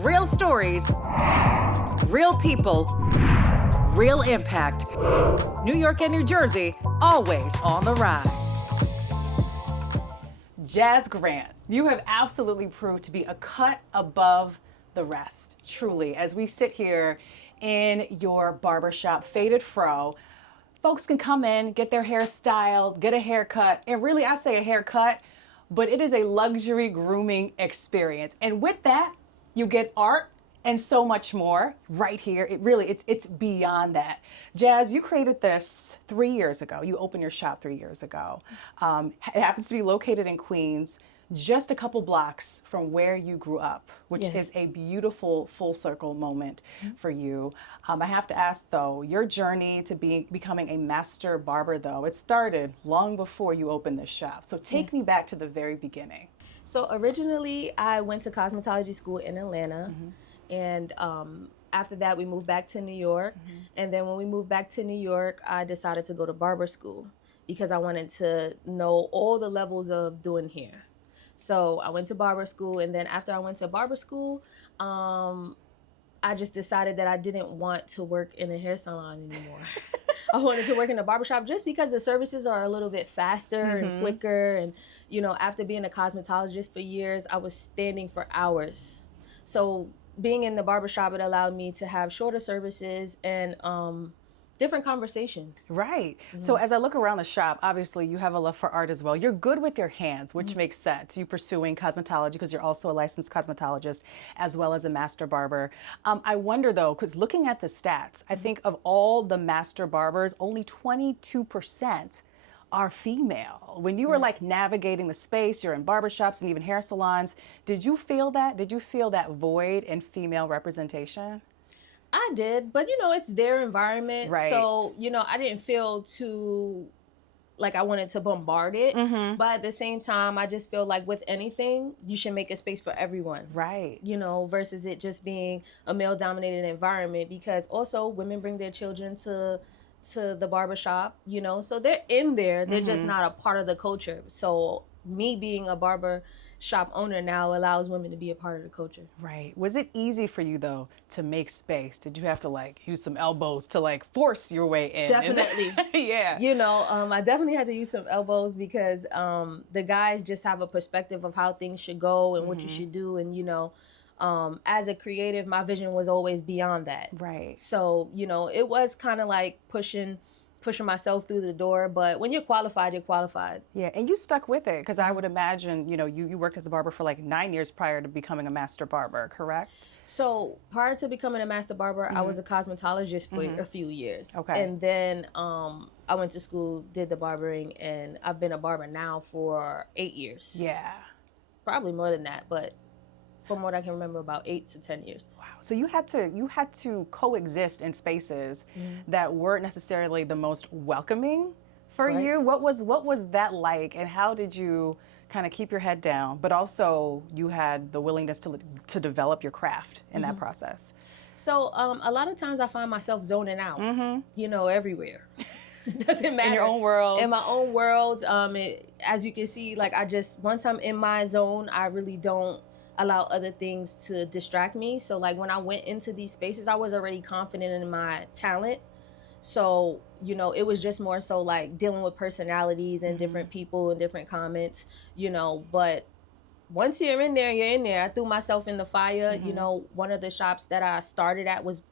Real stories, real people, real impact. New York and New Jersey, always on the rise. Jazz Grant, you have absolutely proved to be a cut above the rest, truly. As we sit here in your barbershop, Faded Fro, folks can come in, get their hair styled, get a haircut, and really I say a haircut, but it is a luxury grooming experience. And with that, you get art and so much more right here. It's beyond that. Jazz, you created this 3 years ago. You opened your shop 3 years ago. It happens to be located in Queens, just a couple blocks from where you grew up, which is a beautiful full circle moment for you. I have to ask though, your journey to becoming a master barber though, it started long before you opened this shop. So take me back to the very beginning. So originally I went to cosmetology school in Atlanta, and after that we moved back to New York. And then when we moved back to New York, I decided to go to barber school because I wanted to know all the levels of doing hair. So I went to barber school, and then after I went to barber school, I just decided that I didn't want to work in a hair salon anymore. I wanted to work in a barbershop just because the services are a little bit faster and quicker. And, you know, after being a cosmetologist for years, I was standing for hours. So being in the barbershop, it allowed me to have shorter services and different conversation. Right. So as I look around the shop, obviously you have a love for art as well. You're good with your hands, which makes sense. You pursuing cosmetology because you're also a licensed cosmetologist as well as a master barber. I wonder though, because looking at the stats, I think of all the master barbers, only 22% are female. When you were like navigating the space, you're in barbershops and even hair salons, did you feel that? Did you feel that void in female representation? I did, but you know, it's their environment. Right. So, you know, I didn't feel too like I wanted to bombard it. But at the same time, I just feel like with anything, you should make a space for everyone. Right. You know, versus it just being a male dominated environment, because also women bring their children to the barbershop, you know, so they're in there. They're just not a part of the culture. So me being a barber shop owner now allows women to be a part of the culture. Right. Was it easy for you though to make space? Did you have to like use some elbows to like force your way in? Definitely. Yeah. You know, I definitely had to use some elbows because the guys just have a perspective of how things should go and what you should do. And, you know, as a creative, my vision was always beyond that. Right. So, you know, it was kind of like pushing myself through the door, but when you're qualified, you're qualified. Yeah, and you stuck with it because I would imagine, you know, you worked as a barber for like 9 years prior to becoming a master barber, correct? So prior to becoming a master barber, I was a cosmetologist for a few years. Okay. And then I went to school, did the barbering, and I've been a barber now for 8 years. Yeah. Probably more than that, but from what I can remember, about 8 to 10 years. Wow. So you had to coexist in spaces that weren't necessarily the most welcoming for you. What was that like, and how did you kind of keep your head down, but also you had the willingness to develop your craft in that process? So a lot of times I find myself zoning out, you know, everywhere. It doesn't matter. In your own world. In my own world. As you can see, like once I'm in my zone, I really don't allow other things to distract me. So like when I went into these spaces, I was already confident in my talent. So, you know, it was just more so like dealing with personalities and different people and different comments, you know, but once you're in there, you're in there. I threw myself in the fire. You know, one of the shops that I started at was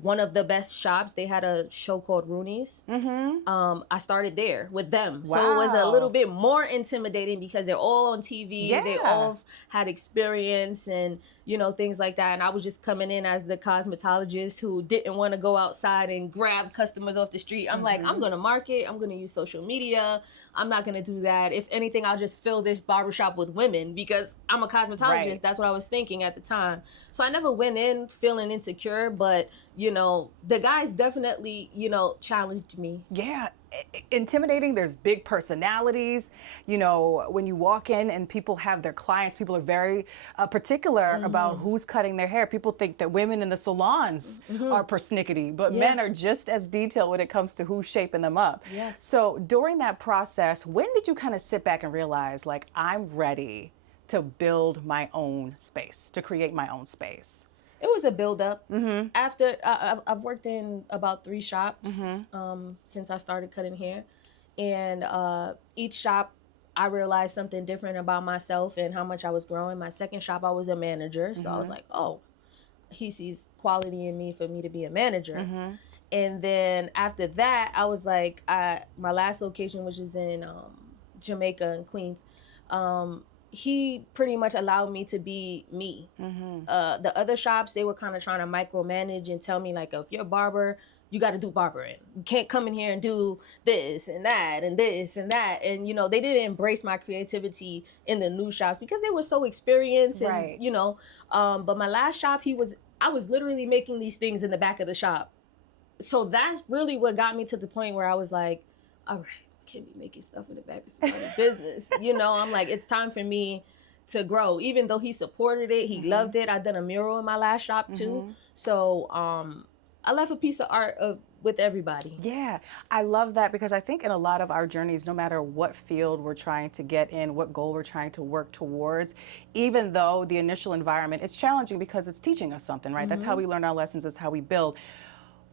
one of the best shops. They had a show called Rooney's. I started there with them. Wow. So it was a little bit more intimidating because they're all on TV. Yeah. They all had experience and, you know, things like that. And I was just coming in as the cosmetologist who didn't want to go outside and grab customers off the street. I'm like, I'm going to market. I'm going to use social media. I'm not going to do that. If anything, I'll just fill this barbershop with women because I'm a cosmetologist. Right. That's what I was thinking at the time. So I never went in feeling insecure, but, you know, the guys definitely, you know, challenged me. Yeah, intimidating. There's big personalities. You know, when you walk in and people have their clients, people are very particular about who's cutting their hair. People think that women in the salons are persnickety, but men are just as detailed when it comes to who's shaping them up. Yes. So during that process, when did you kind of sit back and realize, like, I'm ready to build my own space, to create my own space? It was a build up. After I've worked in about 3 shops since I started cutting hair, and each shop I realized something different about myself and how much I was growing. My second shop, I was a manager, so I was like, oh, he sees quality in me for me to be a manager. And then after that, I was like, my last location, which is in Jamaica and Queens, he pretty much allowed me to be me. The other shops, they were kind of trying to micromanage and tell me like, if you're a barber, you got to do barbering. You can't come in here and do this and that and this and that. And, you know, they didn't embrace my creativity in the new shops because they were so experienced. And, Right. you know, but my last shop, I was literally making these things in the back of the shop. So that's really what got me to the point where I was like, all right, I can't be making stuff in the back of somebody's business. You know, I'm like, it's time for me to grow. Even though he supported it, he loved it. I done a mural in my last shop too. So I left a piece of art with everybody. Yeah, I love that because I think in a lot of our journeys, no matter what field we're trying to get in, what goal we're trying to work towards, even though the initial environment, it's challenging because it's teaching us something, right? That's how we learn our lessons, that's how we build.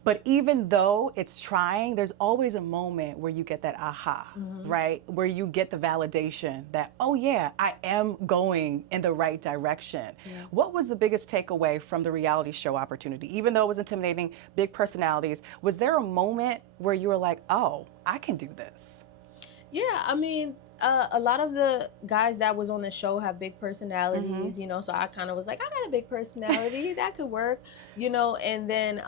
But even though it's trying, there's always a moment where you get that aha, right? Where you get the validation that, oh yeah, I am going in the right direction. Yeah. What was the biggest takeaway from the reality show opportunity? Even though it was intimidating, big personalities, was there a moment where you were like, oh, I can do this? Yeah, I mean, a lot of the guys that was on the show have big personalities, you know, so I kind of was like, I got a big personality, that could work, you know, and then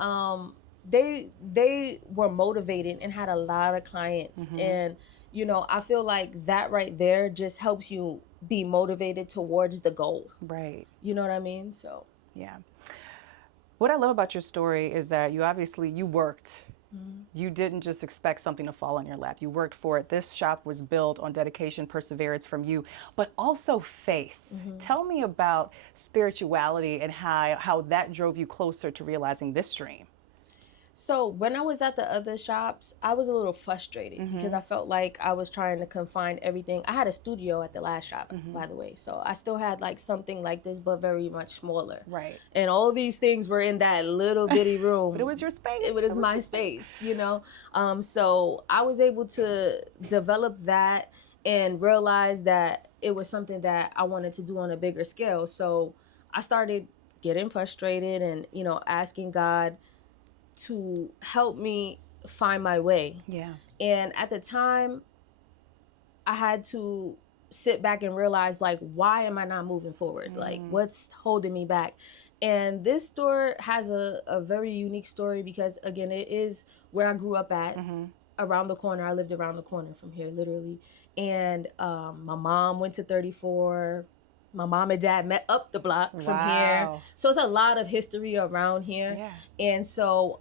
they were motivated and had a lot of clients. And, you know, I feel like that right there just helps you be motivated towards the goal. Right. You know what I mean? So. Yeah. What I love about your story is that you worked. You didn't just expect something to fall on your lap. You worked for it. This shop was built on dedication, perseverance from you, but also faith. Tell me about spirituality and how that drove you closer to realizing this dream. So when I was at the other shops, I was a little frustrated because I felt like I was trying to confine everything. I had a studio at the last shop, by the way. So I still had like something like this, but very much smaller. Right. And all these things were in that little bitty room. But it was your space. It was my space, you know? So I was able to develop that and realize that it was something that I wanted to do on a bigger scale. So I started getting frustrated and, you know, asking God to help me find my way. Yeah. And at the time, I had to sit back and realize, like, why am I not moving forward? Like, what's holding me back? And this store has a very unique story because, again, it is where I grew up at, around the corner. I lived around the corner from here, literally. And my mom went to 34. My mom and dad met up the block from here. So it's a lot of history around here. Yeah. And so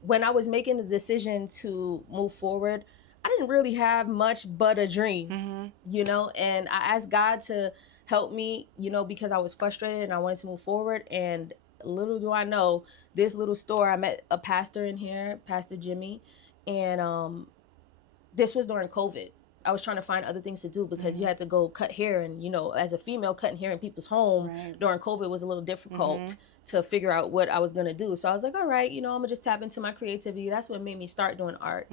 when I was making the decision to move forward, I didn't really have much but a dream, you know, and I asked God to help me, you know, because I was frustrated and I wanted to move forward. And little do I know, this little store, I met a pastor in here, Pastor Jimmy, and this was during COVID. I was trying to find other things to do because you had to go cut hair, and, you know, as a female, cutting hair in people's home during COVID was a little difficult to figure out what I was going to do. So I was like, all right, you know, I'm gonna just tap into my creativity. That's what made me start doing art,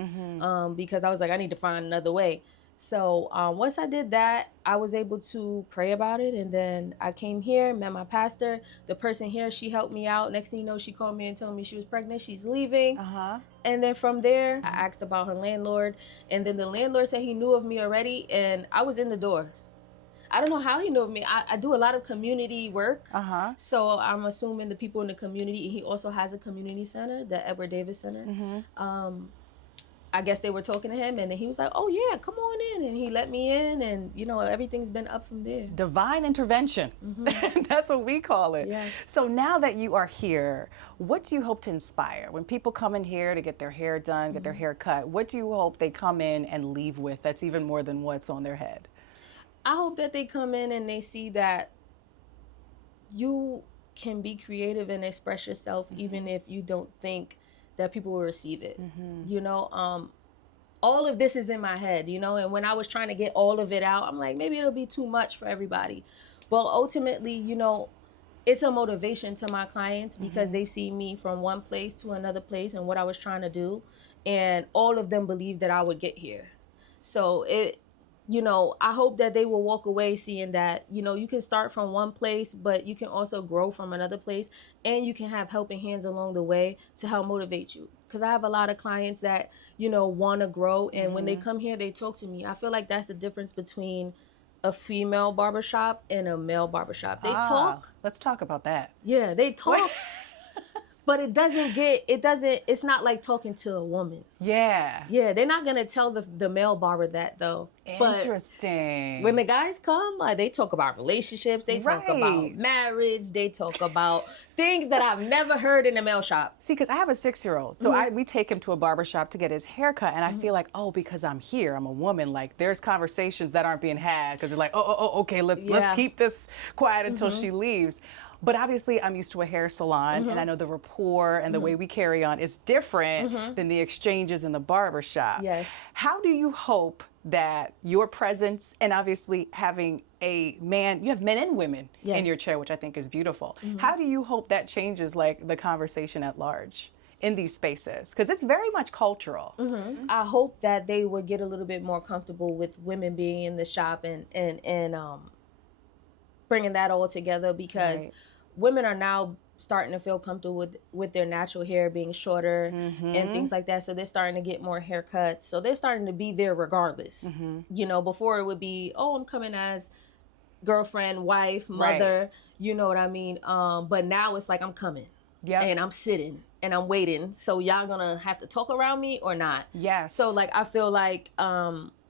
because I was like, I need to find another way. So once I did that, I was able to pray about it. And then I came here, met my pastor. The person here, she helped me out. Next thing you know, she called me and told me she was pregnant. She's leaving. And then from there, I asked about her landlord. And then the landlord said he knew of me already. And I was in the door. I don't know how he knew of me. I do a lot of community work. So I'm assuming the people in the community. He also has a community center, the Edward Davis Center. I guess they were talking to him, and then he was like, oh yeah, come on in. And he let me in, and, you know, everything's been up from there. Divine intervention. That's what we call it. Yes. So now that you are here, what do you hope to inspire? When people come in here to get their hair done, get their hair cut, what do you hope they come in and leave with that's even more than what's on their head? I hope that they come in and they see that you can be creative and express yourself even if you don't think that people will receive it. You know, all of this is in my head, and when I was trying to get all of it out, I'm like, maybe it'll be too much for everybody. But ultimately, it's a motivation to my clients because they see me from one place to another place and what I was trying to do. And all of them believed that I would get here. So I hope that they will walk away seeing that, you can start from one place, but you can also grow from another place, and you can have helping hands along the way to help motivate you. Because I have a lot of clients that, want to grow. And when they come here, they talk to me. I feel like that's the difference between a female barbershop and a male barbershop. They talk. Let's talk about that. Yeah, they talk. But it's not like talking to a woman. Yeah. Yeah, they're not going to tell the male barber that, though. Interesting. But when the guys come, they talk about relationships. They talk about marriage. They talk about things that I've never heard in a male shop. See, because I have a 6-year-old. So we take him to a barbershop to get his haircut. And I feel like, because I'm here, I'm a woman. Like, there's conversations that aren't being had. Because they're like, okay, let's keep this quiet until she leaves. But obviously, I'm used to a hair salon, and I know the rapport and the way we carry on is different than the exchanges in the barbershop. Yes. How do you hope that your presence, and obviously having a man, you have men and women in your chair, which I think is beautiful. How do you hope that changes like the conversation at large in these spaces? Because it's very much cultural. I hope that they would get a little bit more comfortable with women being in the shop and bringing that all together, because women are now starting to feel comfortable with their natural hair being shorter and things like that. So they're starting to get more haircuts. So they're starting to be there regardless. Before it would be, I'm coming as girlfriend, wife, mother, you know what I mean? But now it's like I'm coming and I'm sitting and I'm waiting. So y'all gonna have to talk around me or not? Yes. So like, I feel like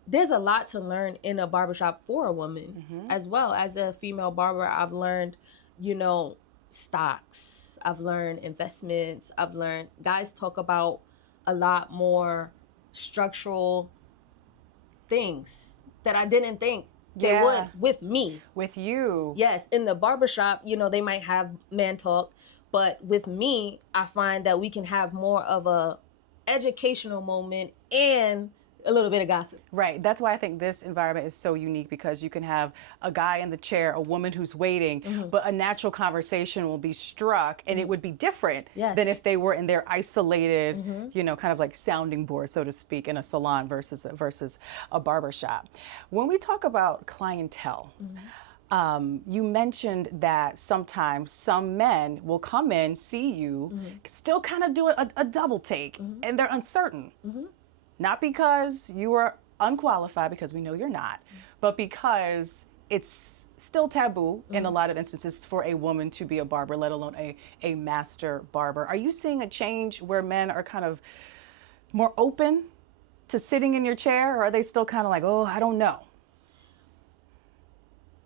there's a lot to learn in a barbershop for a woman as well. As a female barber, I've learned, stocks. I've learned investments. I've learned guys talk about a lot more structural things that I didn't think they would with me. With you. Yes. In the barbershop, they might have man talk, but with me, I find that we can have more of a educational moment and a little bit of gossip. Right. That's why I think this environment is so unique, because you can have a guy in the chair, a woman who's waiting, but a natural conversation will be struck, and it would be different than if they were in their isolated, kind of like sounding board, so to speak, in a salon versus a barbershop. When we talk about clientele, you mentioned that sometimes some men will come in, see you, still kind of do a double take, and they're uncertain. Not because you are unqualified, because we know you're not, but because it's still taboo in a lot of instances for a woman to be a barber, let alone a master barber. Are you seeing a change where men are kind of more open to sitting in your chair, or are they still kind of like, I don't know?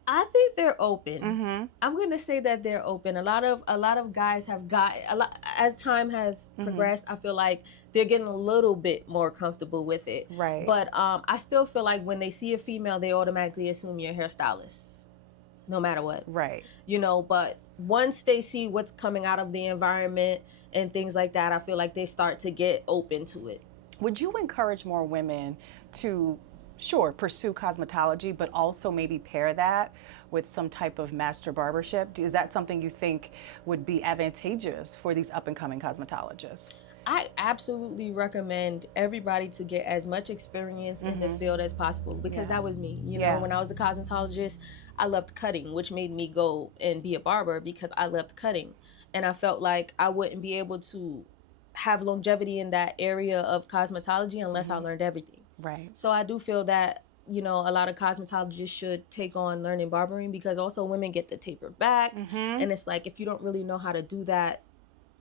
I think they're open. I'm gonna say that they're open. A lot of guys have as time has progressed. I feel like they're getting a little bit more comfortable with it. Right. But I still feel like when they see a female, they automatically assume you're a hairstylist, no matter what. Right. But once they see what's coming out of the environment and things like that, I feel like they start to get open to it. Would you encourage more women to pursue cosmetology, but also maybe pair that with some type of master barbership? Is that something you think would be advantageous for these up-and-coming cosmetologists? I absolutely recommend everybody to get as much experience in the field as possible, because that was me. When I was a cosmetologist, I loved cutting, which made me go and be a barber because I loved cutting. And I felt like I wouldn't be able to have longevity in that area of cosmetology unless I learned everything. Right. So I do feel that, a lot of cosmetologists should take on learning barbering, because also women get the taper back. And it's like, if you don't really know how to do that,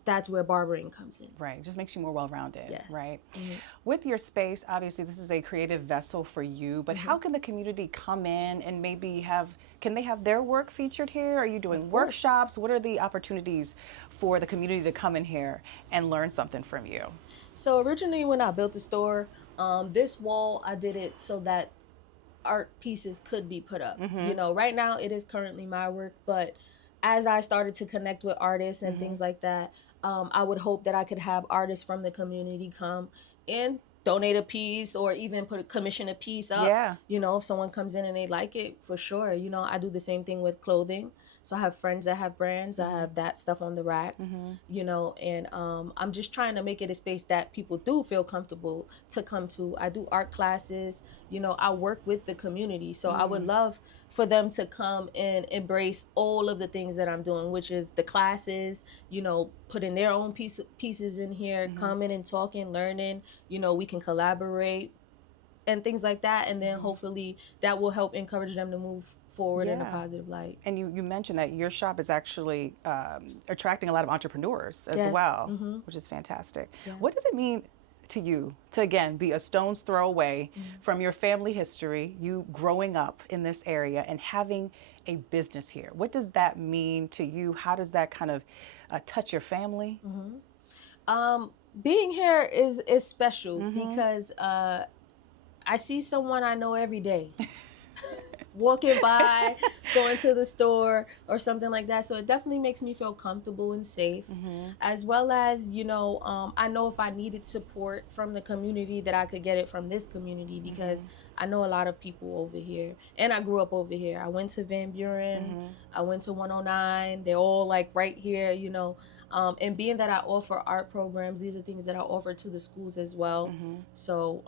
that's where barbering comes in. Right. Just makes you more well-rounded. Yes. Right. With your space, obviously, this is a creative vessel for you, but how can the community come in and maybe can they have their work featured here? Are you doing workshops? What are the opportunities for the community to come in here and learn something from you? So originally when I built the store, this wall, I did it so that art pieces could be put up. Right now it is currently my work, but as I started to connect with artists and things like that, I would hope that I could have artists from the community come and donate a piece or even commission a piece up. Yeah. You know, if someone comes in and they like it, for sure. You know, I do the same thing with clothing. So I have friends that have brands. I have that stuff on the rack, you know, and I'm just trying to make it a space that people do feel comfortable to come to. I do art classes, you know, I work with the community. So I would love for them to come and embrace all of the things that I'm doing, which is the classes, you know, putting their own pieces in here, coming and talking, learning, you know, we can collaborate and things like that. And then hopefully that will help encourage them to move forward in a positive light. And you mentioned that your shop is actually attracting a lot of entrepreneurs as well, which is fantastic. What does it mean to you to, again, be a stone's throw away from your family history, you growing up in this area and having a business here? What does that mean to you? How does that kind of touch your family? Being here is special because I see someone I know every day. Walking by, going to the store or something like that. So it definitely makes me feel comfortable and safe, as well as, you know, I know if I needed support from the community that I could get it from this community, because I know a lot of people over here and I grew up over here. I went to Van Buren, I went to 109. They're all like right here, you know. And being that I offer art programs, these are things that I offer to the schools as well. So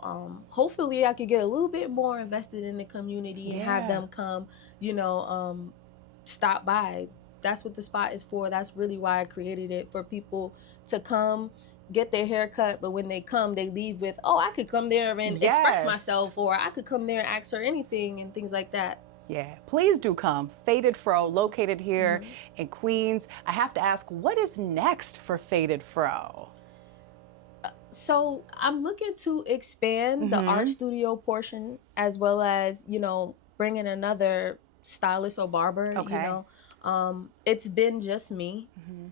hopefully I could get a little bit more invested in the community and have them come, you know, stop by. That's what the spot is for. That's really why I created it, for people to come, get their hair cut, but when they come, they leave with, oh, I could come there and express myself, or I could come there and ask her anything and things like that. Yeah, please do come. Faded Fro, located here in Queens. I have to ask, what is next for Faded Fro? So I'm looking to expand the art studio portion, as well as, you know, bring in another stylist or barber. You know, it's been just me.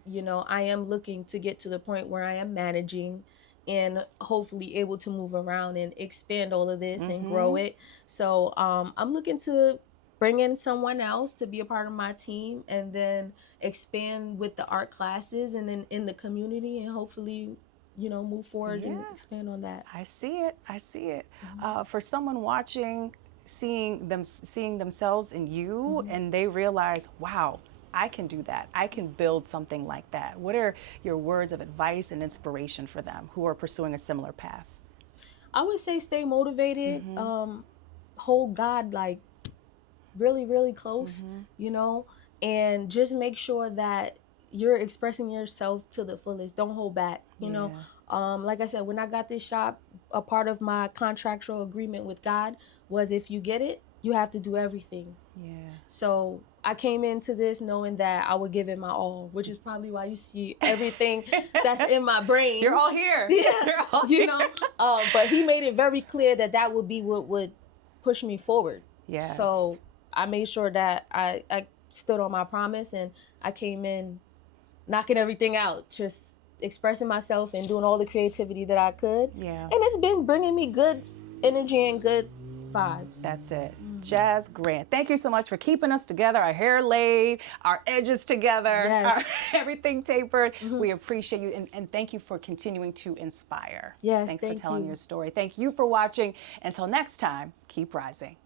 You know, I am looking to get to the point where I am managing and hopefully able to move around and expand all of this and grow it. So I'm looking to bring in someone else to be a part of my team, and then expand with the art classes and then in the community, and hopefully, you know, move forward and expand on that. I see it. I see it. For someone watching, seeing themselves in you, and they realize, wow, I can do that. I can build something like that. What are your words of advice and inspiration for them who are pursuing a similar path? I would say stay motivated. Hold God like really, really close, you know, and just make sure that you're expressing yourself to the fullest. Don't hold back, you know. Like I said, when I got this shop, a part of my contractual agreement with God was, if you get it, you have to do everything. So I came into this knowing that I would give it my all, which is probably why you see everything that's in my brain. You're all here. Yeah, all you here. know. But he made it very clear that that would be what would push me forward. So I made sure that I stood on my promise, and I came in knocking everything out, just expressing myself and doing all the creativity that I could. And it's been bringing me good energy and good vibes. That's it. Jazz Grant, thank you so much for keeping us together, our hair laid, our edges together, everything tapered. We appreciate you, and thank you for continuing to inspire. Thanks for telling your story. Thank you for watching. Until next time, keep rising.